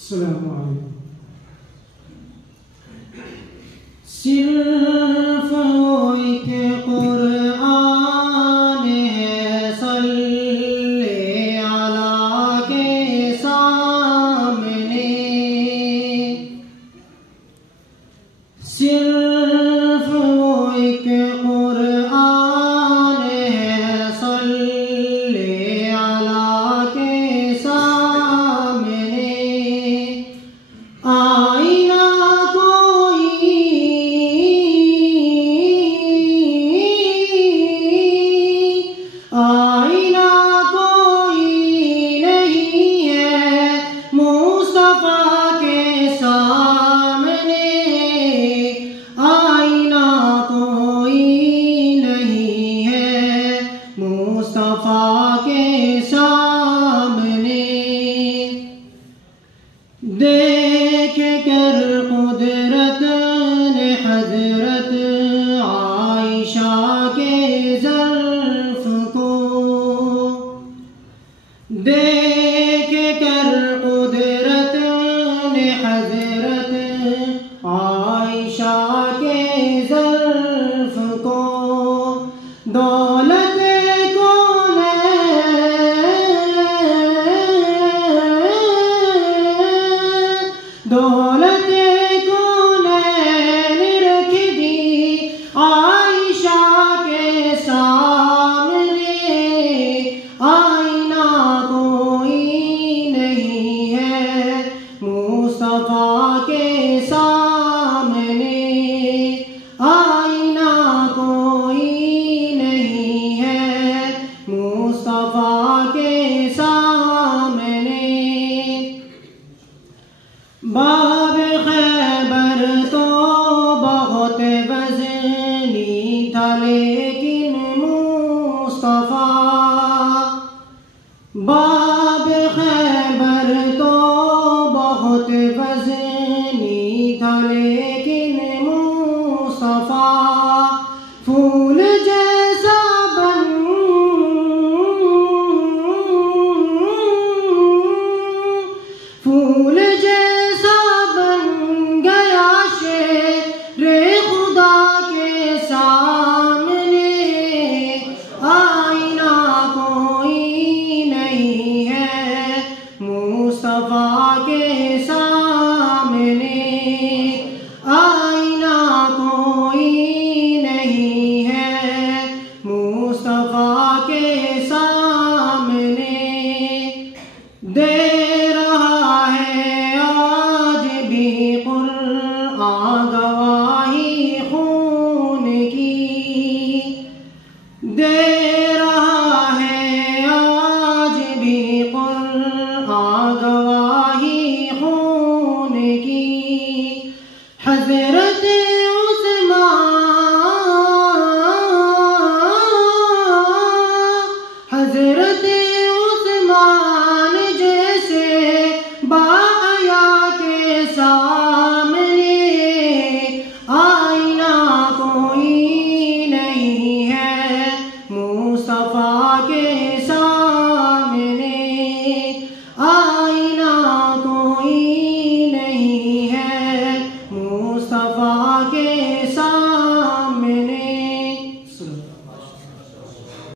अस्सलामु अलैकुम। सिर्फ एक कुरान है सल्ले अला के सामने, सिर्फ एक कुरान है सल्ले अला के सामने। आईना कोई नहीं है मुस्तफा के सामने। आईना कोई नहीं है मुस्तफा के सामने। देख कर कुदरत ने हजरत आयशा के ज़ल्फ़ को, देख कर कुदरत ने हजरत आयशा के ज़ल्फ़ को। दौलत दौलत को नैन रख दी आयशा के सामने। आईना कोई नहीं है मुस्तफा के सामने। आईना कोई नहीं है मुस्तफा के सामने। बाब खैबर तो बहुत वज़नी था लेकिन मुस्तफा, बाब खैबर तो बहुत वज़नी था लेकिन मुस्तफा। फूल जैसा फूल जैसा बन गया शेरे खुदा के सामने। आईना कोई नहीं है मुस्तफा के सामने। आईना कोई नहीं है मुस्तफा के सामने। दे रहा है आज भी कुरान गवाही खून की, दे रहा है आज भी कुरान